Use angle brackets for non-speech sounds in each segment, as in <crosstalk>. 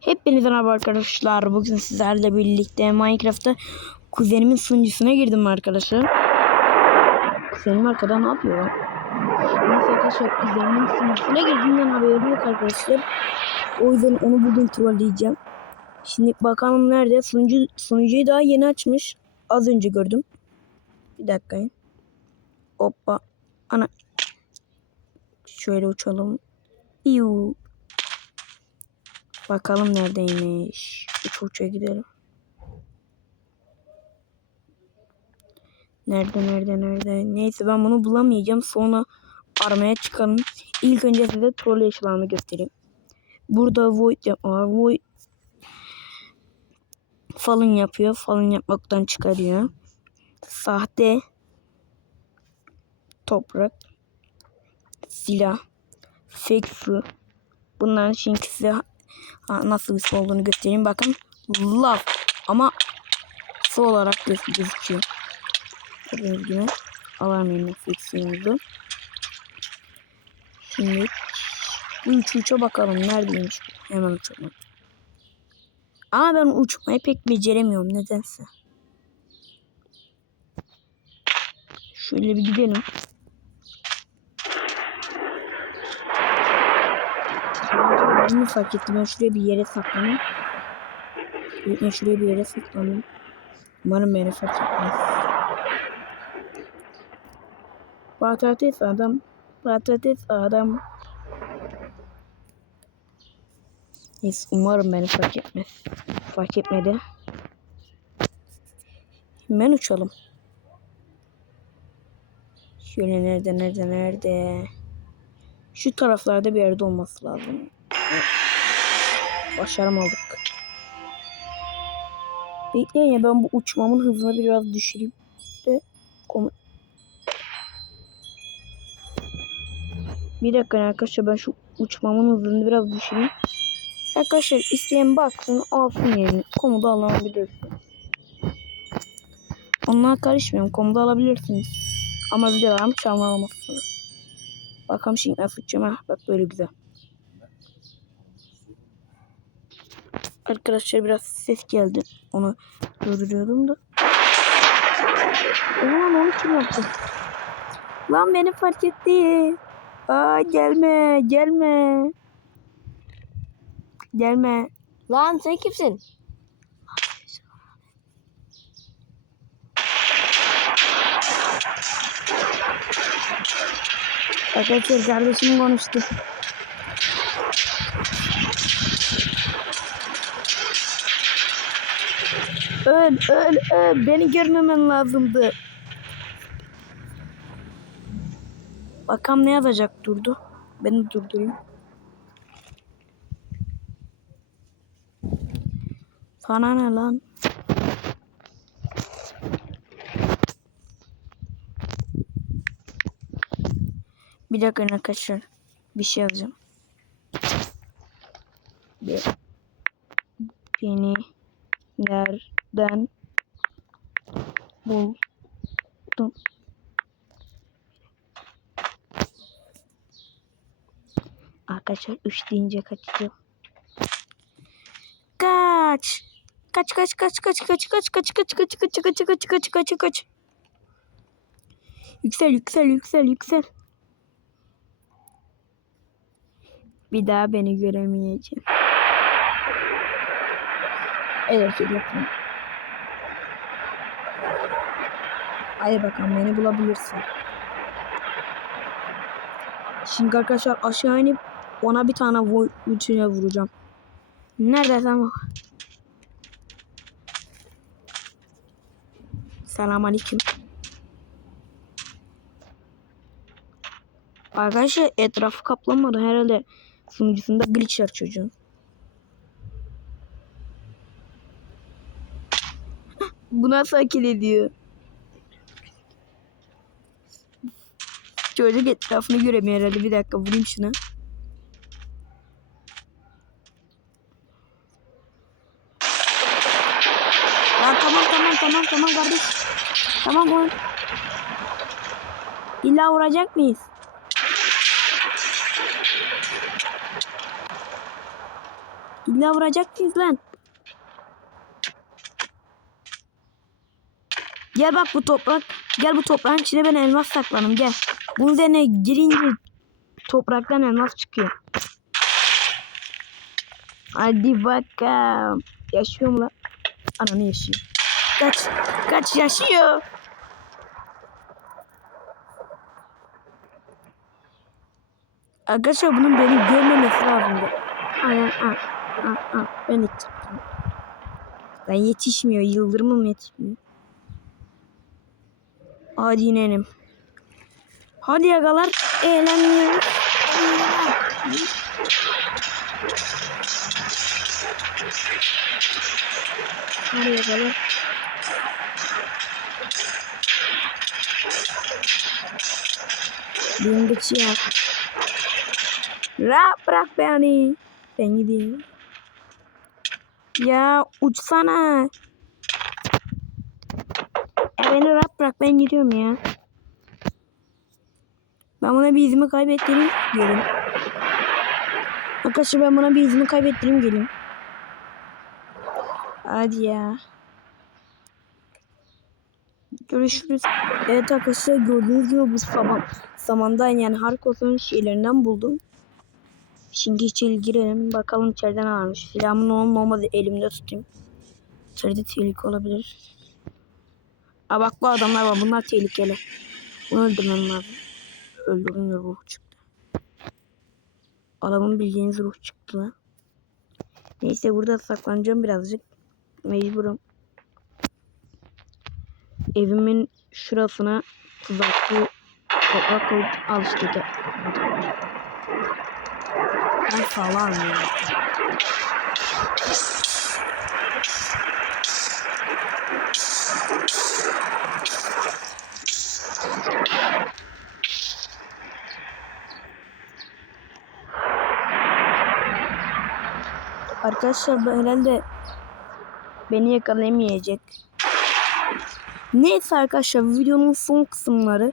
Hepinize merhaba arkadaşlar. Bugün sizlerle birlikte Minecraft'ta kuzenimin sunucusuna girdim arkadaşlar. Kuzenim arkada ne yapıyor? Neyse arkadaşlar kuzenimin sunucusuna girdiğimden haberim yok arkadaşlar. O yüzden onu bugün trolleyeceğim. Şimdi bakalım nerede? Sunucu, sunucuyu daha yeni açmış. Az önce gördüm. Bir dakika. Hoppa. Ana. Şöyle uçalım. Yuu. Bakalım neredeymiş. Uç uça gidelim. Nerede nerede nerede? Neyse ben bunu bulamayacağım. Sonra aramaya çıkalım. İlk önce size troll eşyalarını göstereyim. Burada void yapma var. Void falın yapıyor. Falın yapmaktan çıkarıyor. Sahte toprak silah fake su bunların şimdi size nasıl su olduğunu göstereyim. Bakın. Love. Ama su olarak göz gözüküyor. Gördüğünüz gibi. Alamayın nasıl suyumuzu. Şimdi bu üç uça bakalım. Neredeymiş? Hemen uçalım. Ama ben uçmayı pek beceremiyorum nedense. Şöyle bir gidelim. Bunu fark ettim. Ben şuraya bir yere saklanayım. Ben şuraya bir yere saklanayım. Umarım beni fark etmez. Patates adam. Patates adam. Neyse umarım beni fark etmez. Fark etmedi. Hemen uçalım. Şöyle nerede nerede nerede. Şu taraflarda bir yerde olması lazım. Başaramadık. Bekleyin ya ben bu uçmamın hızını biraz düşüreyim. De konu. Bir dakika arkadaşlar ben şu uçmamın hızını biraz düşüreyim. Arkadaşlar isteyen baksın alsın yani. Komodu alabilirsiniz. Onlara karışmıyorum. Komodu alabilirsiniz. Ama videolarımı çalmalamazsınız. Bakalım şimdi nasıl uçacağım. Bak böyle güzel. Arkadaşlar biraz ses geldi. Onu durduruyordum da. Ulan onu kim yaptı? Lan beni fark etti. Aa gelme gelme. Gelme. Lan sen kimsin? Arkadaşlar kardeşim konuştu. Öl öl öl. Beni görmemen lazımdı. Bakalım ne yazacak durdu. Beni durdurayım. Sana ne lan? Bir dakika arkadaşlar. Bir şey yazacağım. Be- Beni nereden buldun? Arkadaşlar 3 deyince kaçacağım. Kaç. Kaç kaç kaç kaç kaç kaç kaç kaç kaç kaç kaç kaç kaç kaç kaç Yüksel yüksel yüksel yüksel. Bir daha beni göremeyeceğim. Evet yapayım. Hadi bakalım beni bulabilirsin. Şimdi arkadaşlar aşağı inip ona bir tane ultiyle vuracağım. Nerede tamam. Selam aleyküm. Arkadaşlar etrafı kaplamadı herhalde sunucusunda glitch var çocuğun. <laughs> Bu nasıl akil ediyor? Çocuk etrafını göremiyor herhalde. Bir dakika vurayım şuna. Ya tamam tamam tamam tamam kardeş. Tamam oğlum. İlla vuracak mıyız? İlla vuracaksınız lan. Gel bak bu toprak. Gel bu toprağın içine ben elmas saklanım gel. Bunun üzerine girince topraktan elmas çıkıyor. Hadi bakalım. Yaşıyor mu lan? Ananı yaşıyor. Kaç. Kaç yaşıyor. Arkadaşlar bunun beni görmemesi lazımdı. Aynen. Ah, Ben yetiştim. Ben yetişmiyor. Yıldırımım yetişmiyor. Hadi inelim. Hadi yagalar. Eğlenmiyoruz. Hadi yagalar. Bindik ya. Rahat bırak beni. Ben gideyim. Ya uçsana. Beni rahat bırak ben gidiyorum ya. Ben buna bir izimi kaybettireyim gelin. Arkadaşlar ben buna bir izimi kaybettireyim gelin. Hadi ya. Görüşürüz. Evet arkadaşlar gördüğünüz gibi bu saman, samandan yani Harkos'un şeylerinden buldum. Şimdi içeri girelim. Bakalım içeriden varmış. Silahımın olma olmadı elimde tutayım. İçeride tehlike olabilir. Aa bak bu adamlar var. Bunlar tehlikeli. Bunu öldürmem lazım. Öldürdüm ruh çıktı. Adamın bildiğiniz ruh çıktı lan. Neyse burada saklanacağım birazcık. Mecburum. Evimin şurasına tuzaklı toprak koyup al Ben sağlam ya. Arkadaşlar bu herhalde beni yakalayamayacak. Neyse arkadaşlar videonun son kısımları.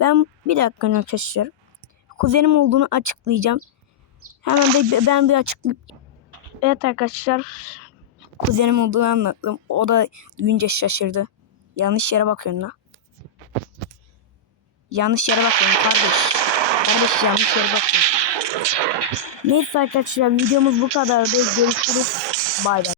Ben bir dakika arkadaşlar. Kuzenim olduğunu açıklayacağım. Hemen de ben bir açıklayayım. Evet arkadaşlar. Kuzenim olduğunu anlattım. O da duyunca şaşırdı. Yanlış yere bakıyorsun la. Yanlış yere bakıyorsun kardeş. Kardeş yanlış yere bakıyorsun. Neyse arkadaşlar videomuz bu kadardı. Görüşürüz. Bay bay.